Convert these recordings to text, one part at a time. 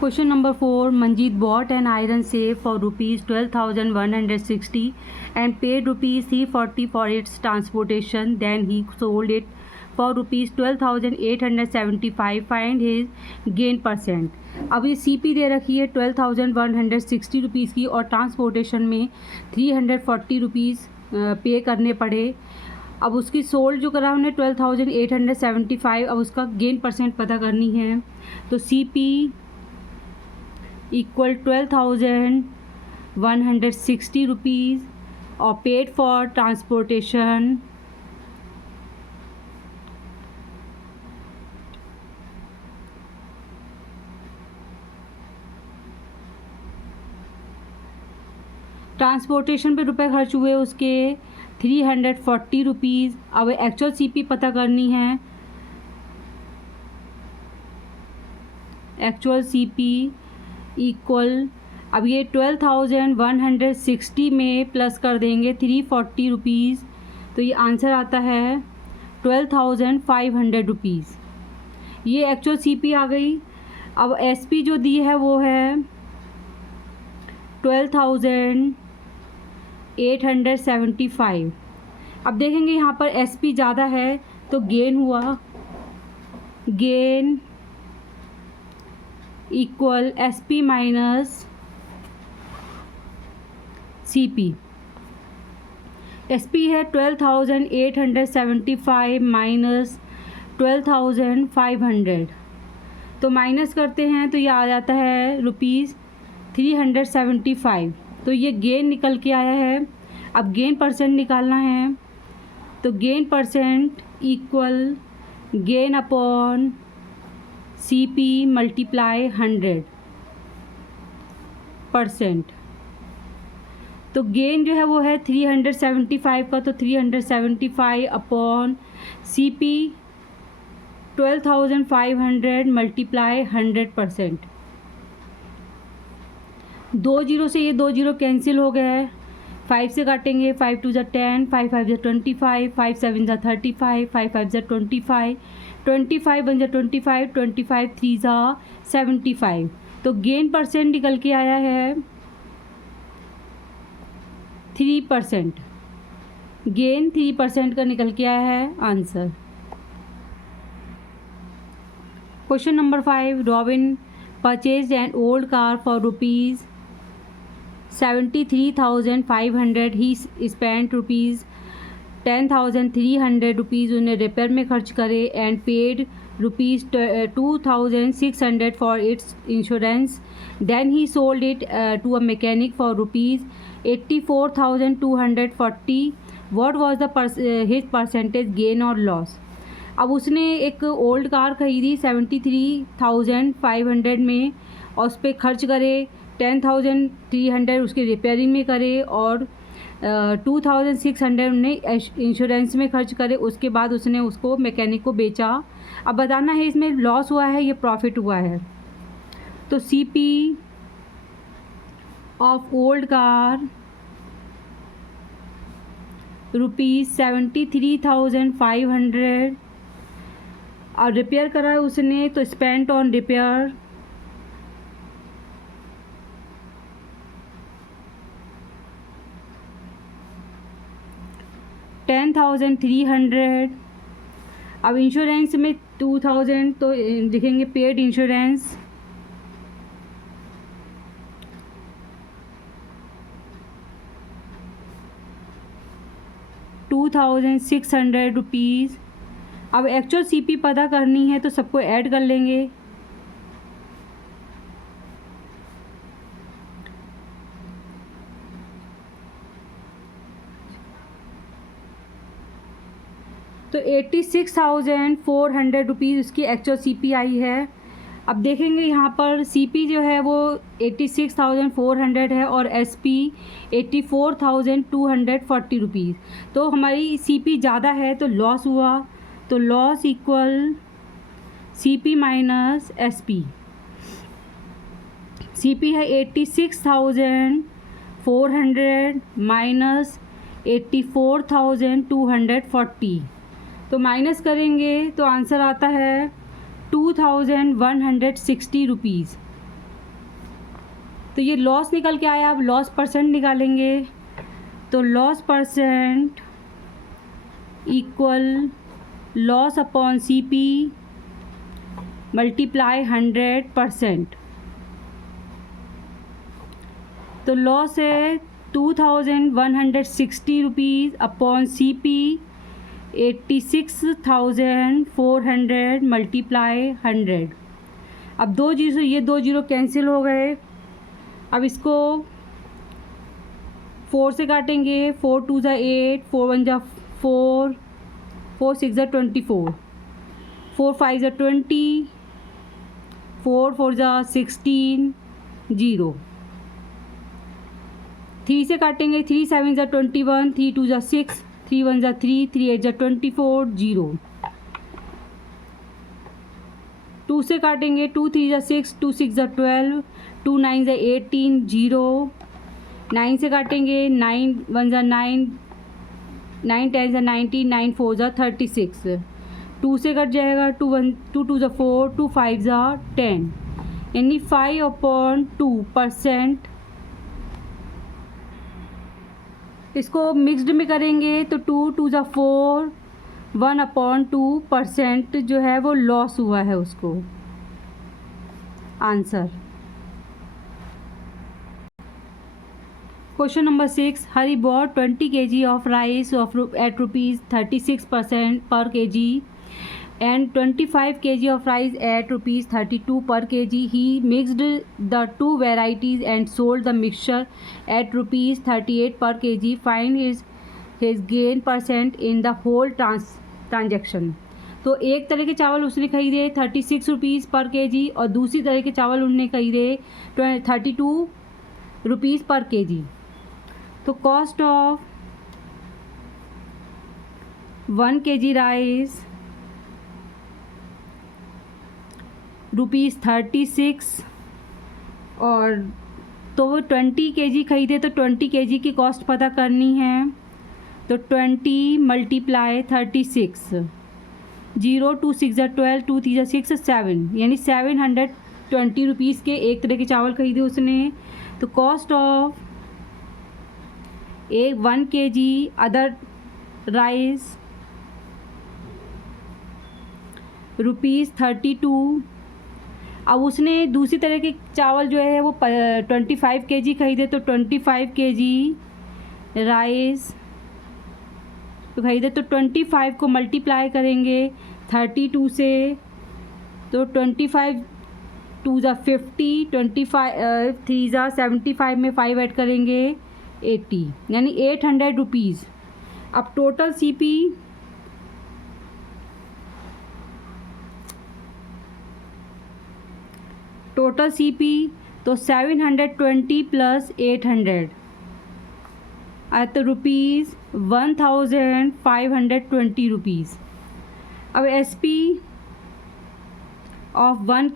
Question number 4. Manjeet bought an iron safe for rupees 12,160 and paid rupees 340 for its transportation. Then he sold it for rupees 12,875. Find his gain percent. अब ये CP दे रखी है 12,160 rupees की और transportation में 340 rupees पे करने पड़े। अब उसकी सोल्ड जो करा हमने 12,875। अब उसका गेन परसेंट पता करनी है। तो CP इक्वल 12,160 रुपीज़ और पेड फॉर ट्रांसपोर्टेशन ट्रांसपोर्टेशन पे रुपए खर्च हुए उसके 340 रुपीज़। अब एक्चुअल CP पता करनी है। एक्चुअल CP इक्वल, अब ये 12,160 में प्लस कर देंगे 340 रुपीज़, तो ये आंसर आता है 12,500 रुपीज़। ये एक्चुअल CP आ गई। अब SP जो दी है वो है 12,875। अब देखेंगे यहाँ पर SP ज़्यादा है तो गेन हुआ, gain equal SP minus CP। SP है 12,875 माइनस 12,500, तो माइनस करते हैं तो ये आ जाता है रुपीज़ 375। तो ये गेन निकल के आया है। अब गेन परसेंट निकालना है, तो gain percent equal gain upon CP multiply 100%। तो गेन जो है वो है 375 का, तो 375 अपॉन CP 12,500 मल्टीप्लाई 100%। 2 जीरो से ये 2 जीरो कैंसिल हो गया है। 5 से काटेंगे, 5 2 10, 5 5 25, 5 7 35, 5 5 25, 25 1 25, 25 3 75। तो गेन परसेंट निकल के आया है 3%। गेन 3% का निकल के आया है answer. Question number 5. Robin purchase an old car for rupees 73,500. He spend rupees 10,300 rupees उन्हें रिपेयर में खर्च करे and paid rupees 2,600 for its insurance. Then he sold it to a mechanic for rupees 84,240. What was the his percentage gain और loss. अब उसने एक old car खरीदी 73,500 में और उस पर खर्च करे 10,300 उसके रिपेयरिंग में करे और 2,600 ने इंश्योरेंस में खर्च करे. उसके बाद उसने उसको मैकेनिक को बेचा. अब बताना है इसमें लॉस हुआ है या प्रॉफिट हुआ है. तो CP of old car rupees 73,500 और रिपेयर करा है उसने, तो स्पेंट ऑन रिपेयर $10,300. अब इंश्योरेंस में 2,000 तो लिखेंगे पेड इंश्योरेंस. ₹2,600. अब एक्चुअल CP पता करनी है तो सबको ऐड कर लेंगे. तो 86,400 रुपीज़ उसकी एक्चुअल CP आई है. अब देखेंगे यहाँ पर CP जो है वो 86,400 है और SP 84,240 रुपीज़. तो हमारी CP ज़्यादा है तो लॉस हुआ. तो loss equal CP minus SP. CP है 86,400 माइनस 84,240. तो माइनस करेंगे तो आंसर आता है 2,160 रुपीज़. तो ये लॉस निकल के आया, अब लॉस परसेंट निकालेंगे। तो loss percent equal loss upon CP multiply 100%। तो लॉस है 2160 रुपीज़ अपॉन CP 86,400 मल्टीप्लाई 100। अब ये दो जीरो कैंसिल हो गए। अब इसको 4 से काटेंगे। 4 2 ज़ा 8, 4 1 ज़ा 4, 4 6 ज़ा 24, 4 5 ज़ा 20, 4 4 ज़ा 16, 0। 3 से काटेंगे। 3 7 ज़ा 21, 3 2 ज़ा 6, 3 1 ज़ा 3, 3 8 ज़ा 24, 0। 2 से काटेंगे। 2 3 ज़ा 6, 2 6 ज़ा 12, 2 9 ज़ा 18, 0। 9 से काटेंगे। 9 1 ज़ा 9, 9 10 ज़ा 19, 9 4 ज़ा 36। 2 से कट जाएगा। 2 2 ज़ा 4, 2 5 ज़ा 10, यानी 5/2%। इसको मिक्स्ड में करेंगे तो 2 2 ज़ा 4, 1/2% जो है वो लॉस हुआ है उसको। Answer question number 6, Hari bought 20 kg of rice at rupees 36% per kg and 25 kg of rice at rupees 32 per kg. He mixed the two varieties and sold the mixture at rupees 38 per kg. Find his gain percent in the whole transaction. तो एक तरह के चावल उसने खरीदे 36 rupees पर KG और दूसरी तरह के चावल उन्होंने खरीदे 32 रुपीज़ पर केजी। तो कॉस्ट ऑफ 1 kg राइस ₹36 और तो वो 20 kg खरीदे तो 20 kg की कॉस्ट पता करनी है। तो 20 मल्टीप्लाई 36, 0 2 6 ज़ा 12, 2 3 ज़ा 6, 7, यानी 720 रुपीज़ के एक तरह के चावल खरीदे उसने। तो cost of 1 kg other rice ₹32। अब उसने दूसरी तरह के चावल जो है वो 25 kg खरीदे तो 25 kg राइस तो खरीदे तो 25 को मल्टीप्लाई करेंगे 32 से। तो 25 2 ज़ा 50, 25 3 ज़ा 75 में 5 ऐड करेंगे 80, यानी 800 रुपीज़। अब टोटल CP तो 720 प्लस 800 at रुपीज़ 1520 रुपीज़। अब SP ऑफ 1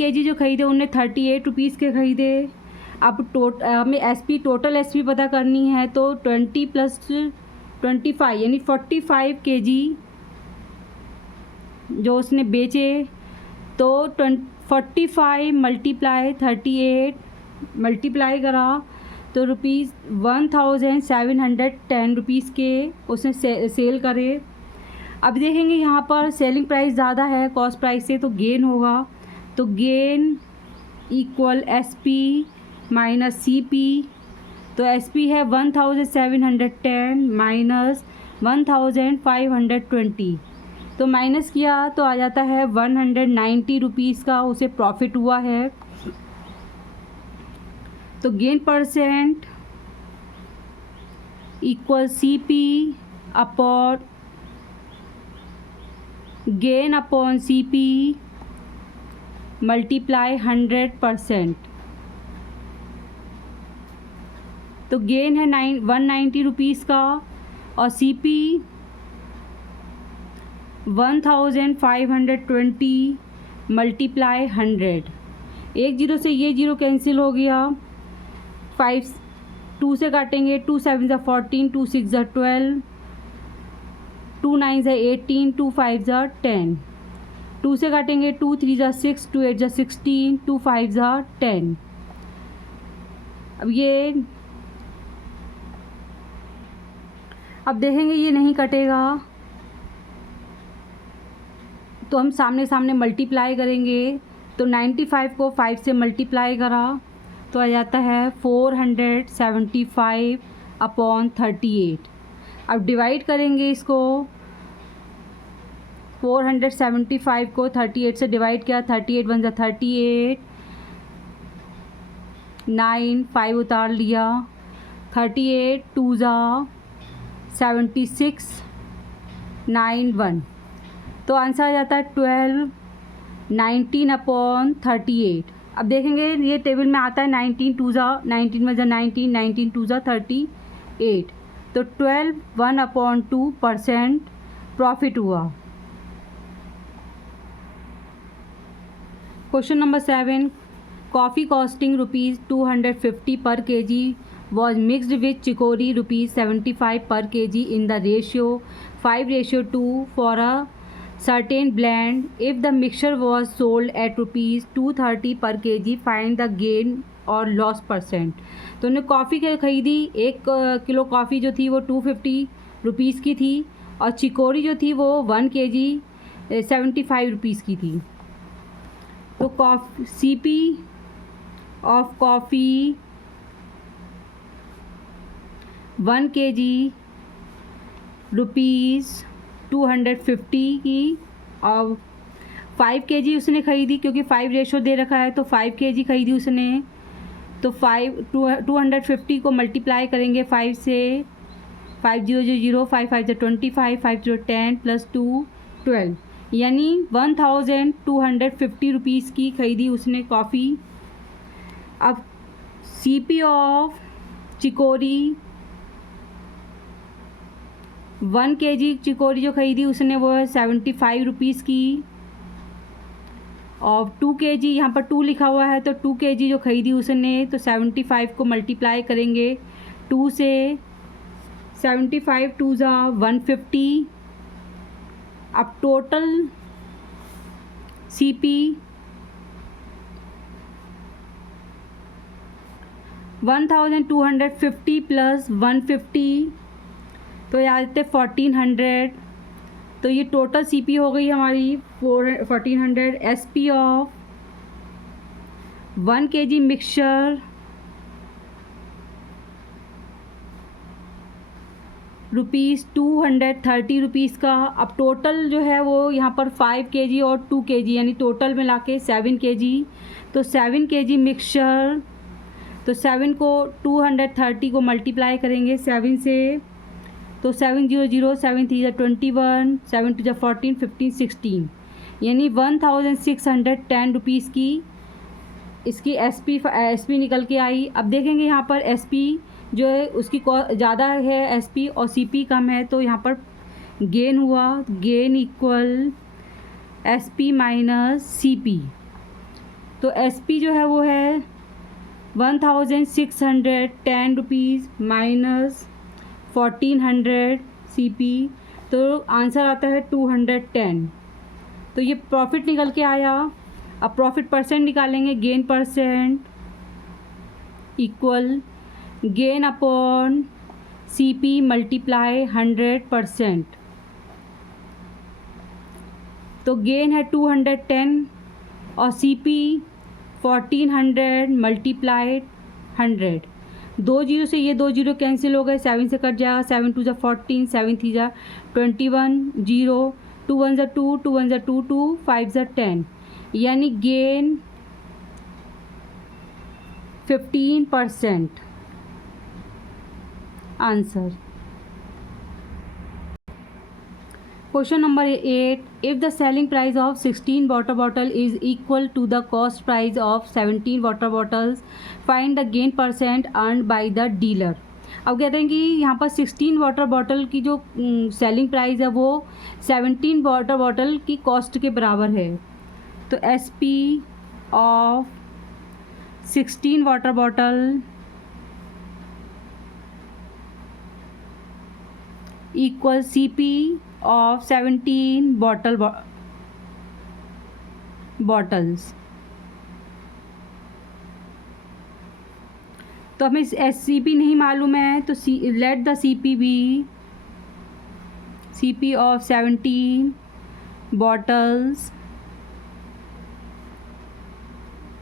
kg जो खरीदे उनने 38 रुपीज़ के खरीदे। अब हमें टोटल SP पता करनी है तो 20 प्लस 25 यानी 45 kg जो उसने बेचे। तो 45 मल्टीप्लाई 38 मल्टीप्लाई करा तो ₹1710 रुपीज़ के उसने सेल करे। अब देखेंगे यहाँ पर सेलिंग प्राइस ज़्यादा है कॉस्ट प्राइस से तो गेन होगा। तो gain equal SP minus CP। तो SP है 1710 माइनस 1520, तो माइनस किया तो आ जाता है 190 रुपीज़ का उसे प्रॉफिट हुआ है। तो gain percent equal CP upon gain upon CP multiply 100%। तो गेन है 190 रुपीज़ का और CP 1520 मल्टीप्लाई 100। एक जीरो से ये जीरो कैंसिल हो गया। 5 2 से काटेंगे। 2 7 ज़ा 14, 2 6 ज़ा 12, 2 9 ज़ा 18, 2 5 ज़ा 10, 2 से काटेंगे, 2 3 जा 6, 2 8 जा 16, 2 5 जा 10। अब देखेंगे ये नहीं कटेगा, तो हम सामने सामने मल्टीप्लाई करेंगे। तो 95 को 5 से मल्टीप्लाई करा तो आ जाता है 475/38। अब डिवाइड करेंगे इसको, 475 को 38 से डिवाइड किया, 38 बन जा 38, 9 5 उतार लिया, 38 2 जा 76, 9 1। तो आंसर आ जाता है 12 19/38। अब देखेंगे ये टेबल में आता है 19 2 जा 19 में जा 19, 19 2 जा 38, तो 12 1/2% प्रॉफिट हुआ। Question number 7, coffee costing ₹250 per kg was mixed with chicory ₹75 per kg in the ratio 5:2 for a certain blend. If the mixture was sold at ₹230 per kg, find the gain और loss percent. तो उन्होंने coffee ख़रीदी, 1 kilo coffee जो थी वो ₹250 की थी, और चिकोरी जो थी वो 1 kg 75 की थी। तो CP ऑफ कॉफ़ी 1 kg ₹250 की, और 5 kg उसने ख़रीदी, क्योंकि 5 रेशो दे रखा है तो 5 kg ख़रीदी उसने। तो 250 को मल्टीप्लाई करेंगे 5 से, 5 0 0 5 5 25, 5 0 10 + 2 12, यानी 1250 रुपीज़ की ख़रीदी उसने कॉफ़ी। अब CP of chicory 1 kg chicory जो ख़रीदी उसने वो है 75 रुपीज़ की, और 2 kg यहाँ पर 2 लिखा हुआ है, तो 2 kg जो ख़रीदी उसने, तो 75 को मल्टीप्लाई करेंगे 2 से, 75 2 जा 150। अब टोटल CP 1250 + 150, तो ये आ जाते 1400। तो ये टोटल CP हो गई हमारी 1400। SP ऑफ 1 kg मिक्सचर ₹230 का। अब टोटल जो है वो यहाँ पर 5 kg और 2 kg, यानी टोटल मिला के 7 kg। तो 7 kg मिक्सचर, तो 7 को 230 को मल्टीप्लाई करेंगे 7 से, तो 7 0 0 7 3 21, 7 2 14 15 16, यानी 1610 रुपीज़ की इसकी SP निकल के आई। अब देखेंगे यहाँ पर SP जो है उसकी ज़्यादा है SP और CP कम है, तो यहाँ पर गेन हुआ, गेन इक्वल SP - CP। तो SP जो है वो है 1610 रुपीज़ माइनस 1400 CP, तो आंसर आता है 210। तो ये प्रॉफिट निकल के आया। अब प्रॉफिट परसेंट निकालेंगे, gain percent equal gain upon CP multiply 100%। तो गेन है 210 और CP 1400 मल्टीप्लाइड 100। 2 जीरो से ये 2 जीरो कैंसिल हो गए, 7 से कट जाएगा, 7 2 14, 7 3 21, 0, 2 1 2, 2 1 2 2, 5 10, यानी gain 15%। Answer. Question number 8. If the selling price of 16 water bottle is equal to the cost price of 17 water bottles, find the gain percent earned by the dealer. अब कहते हैं कि यहाँ पर 16 वाटर बॉटल की जो सेलिंग प्राइस है वो 17 वाटर बॉटल की कॉस्ट के बराबर है। तो SP of 16 water bottle equal CP of 17 bottle bottles. तो हमें SCP नहीं मालूम है, तो let the CP be CP of 17 bottles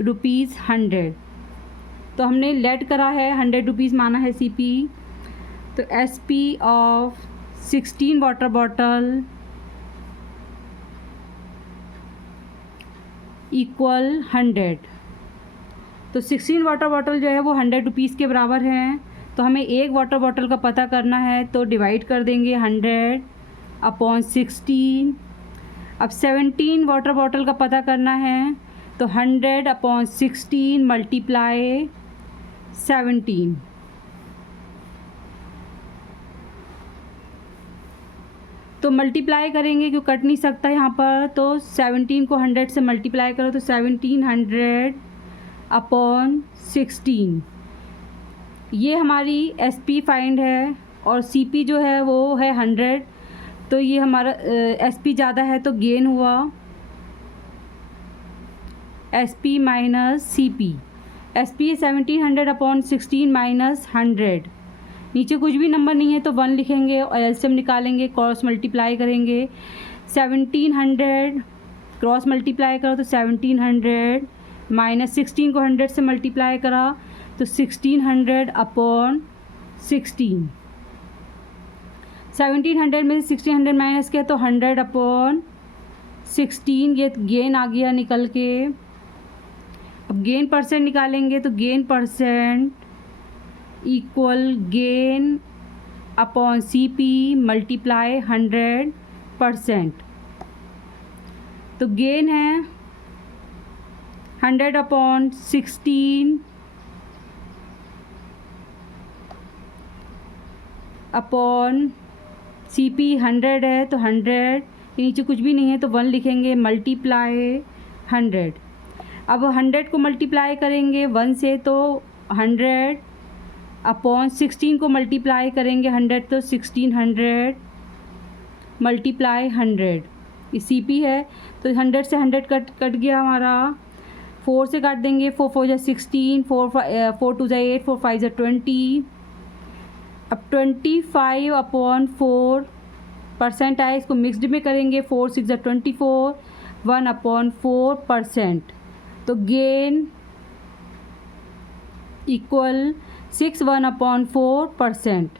₹100। तो हमने लेट करा है, 100 रुपीज़ माना है CP। तो SP of 16 water bottle equal 100। तो 16 वाटर बॉटल जो है वो 100 रुपीज़ के बराबर है। तो हमें एक वाटर बॉटल का पता करना है, तो डिवाइड कर देंगे 100 अपॉन 16। अब 17 वाटर बॉटल का पता करना है, तो 100 अपॉन 16 मल्टीप्लाई 17। तो मल्टीप्लाई करेंगे, क्यों कट नहीं सकता यहाँ पर, तो 17 को 100 से मल्टीप्लाई करो तो 1700 अपॉन 16। ये हमारी SP फाइंड है, और CP जो है वो है 100। तो ये हमारा SP ज़्यादा है तो गेन हुआ SP minus CP। SP 1700 upon 16 minus 100। नीचे कुछ भी नंबर नहीं है तो 1 लिखेंगे और एलसीएम निकालेंगे, क्रॉस मल्टीप्लाई करेंगे। 1700 क्रॉस मल्टीप्लाई करो तो 1700 माइनस 16 को 100 से मल्टीप्लाई करा तो 1600 अपॉन 16। 1700 में से 1600 माइनस किया तो 100 अपॉन 16। ये गेन आ गया निकल के। अब गेन परसेंट निकालेंगे, तो gain percent equal gain upon CP multiply 100%। तो गेन है 100 अपॉन 16 अपॉन CP 100 है, तो 100 के नीचे कुछ भी नहीं है तो 1 लिखेंगे, मल्टीप्लाई 100। अब 100 को मल्टीप्लाई करेंगे 1 से तो 100 अपॉन 16 को मल्टीप्लाई करेंगे 100 तो 1600 मल्टीप्लाई 100। ये CP है, तो 100 से 100 कट गया हमारा। 4 से काट देंगे, 4 4 जा 16, 4 2 जा 8, 4 5 जा 20। अब 25 अपॉन 4% आए, इसको मिक्सड में करेंगे, 4 6 जा 24, 1 अपॉन 4%। तो गेन इक्वल 6 1 अपॉन 4%।